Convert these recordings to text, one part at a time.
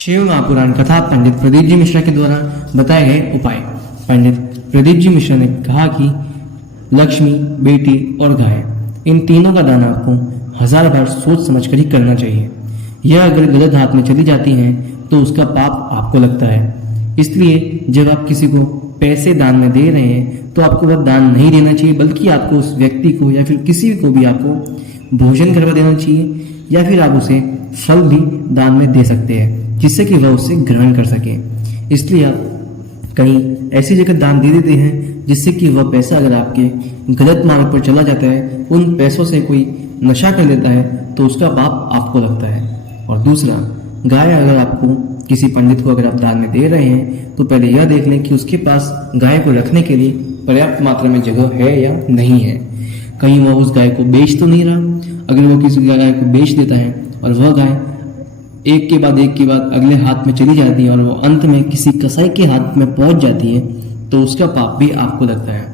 शिव महापुराण कथा पंडित प्रदीप जी मिश्रा के द्वारा बताए गए उपाय। पंडित प्रदीप जी मिश्रा ने कहा कि लक्ष्मी, बेटी और गाय, इन तीनों का दान आपको 1000 बार सोच समझकर ही करना चाहिए। यह अगर गलत हाथ में चली जाती हैं तो उसका पाप आपको लगता है। इसलिए जब आप किसी को पैसे दान में दे रहे हैं तो आपको वह दान नहीं देना चाहिए, बल्कि आपको उस व्यक्ति को या फिर किसी को भी आपको भोजन करवा देना चाहिए, या फिर आप उसे फल भी दान में दे सकते हैं जिससे कि वह उससे ग्रहण कर सके। इसलिए आप कहीं ऐसी जगह दान दे देते हैं जिससे कि वह पैसा अगर आपके गलत मार्ग पर चला जाता है, उन पैसों से कोई नशा कर लेता है तो उसका पाप आपको लगता है। और दूसरा, गाय अगर आपको किसी पंडित को अगर आप दान में दे रहे हैं तो पहले यह देख लें कि उसके पास गाय को रखने के लिए पर्याप्त मात्रा में जगह है या नहीं है। कहीं वह उस गाय को बेच तो नहीं रहा। अगर वह किसी गाय को बेच देता है और वह गाय एक के बाद अगले हाथ में चली जाती है और वो अंत में किसी कसाई के हाथ में पहुंच जाती है तो उसका पाप भी आपको लगता है।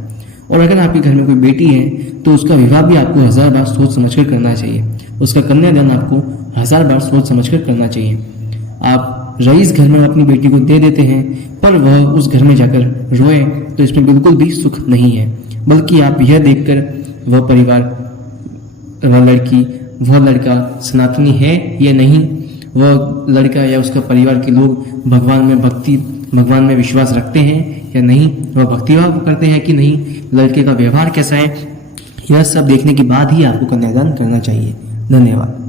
और अगर आपके घर में कोई बेटी है तो उसका विवाह भी आपको 1000 बार सोच समझकर करना चाहिए। उसका कन्यादान आपको 1000 बार सोच समझकर करना चाहिए। आप रईस घर में अपनी बेटी को दे देते हैं पर वह उस घर में जाकर रोए तो इसमें बिल्कुल भी सुख नहीं है, बल्कि आप यह देखकर वह परिवार, वह लड़की, वह लड़का सनातनी है या नहीं, वह लड़का या उसका परिवार के लोग भगवान में विश्वास रखते हैं या नहीं, वह भक्तिभाव करते हैं कि नहीं, लड़के का व्यवहार कैसा है, यह सब देखने के बाद ही आपको कन्यादान करना चाहिए। धन्यवाद।